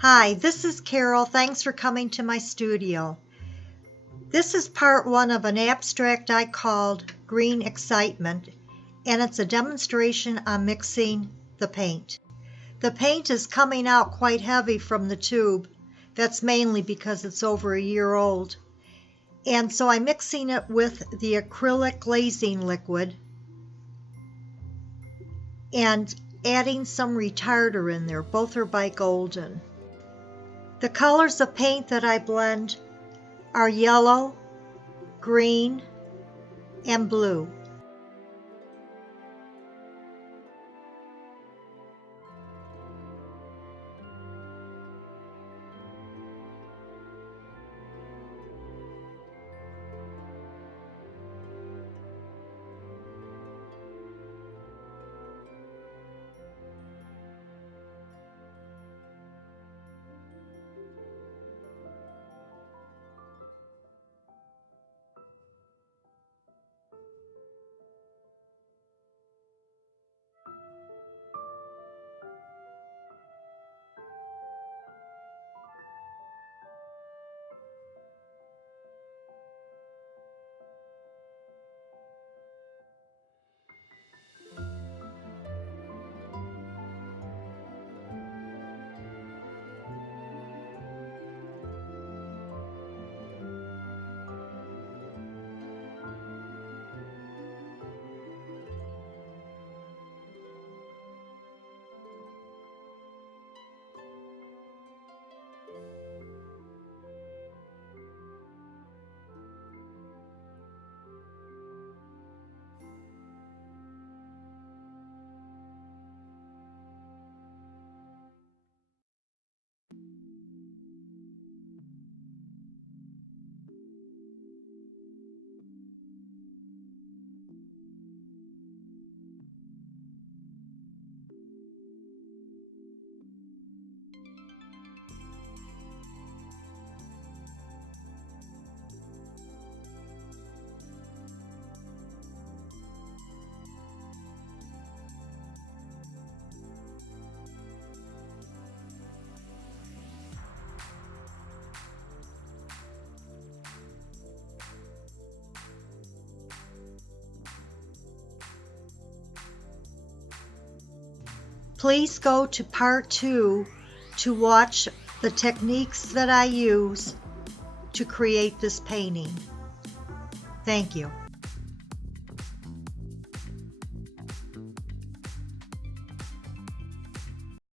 Hi, this is Carole. Thanks for coming to my studio. This is part one of an abstract I called Green Excitement, and it's a demonstration on mixing the paint. The paint is coming out quite heavy from the tube. That's mainly because it's over a year old. And so I'm mixing it with the acrylic glazing liquid and adding some retarder in there. Both are by Golden. The colors of paint that I blend are yellow, green, and blue. Please go to part two to watch the techniques that I use to create this painting. Thank you.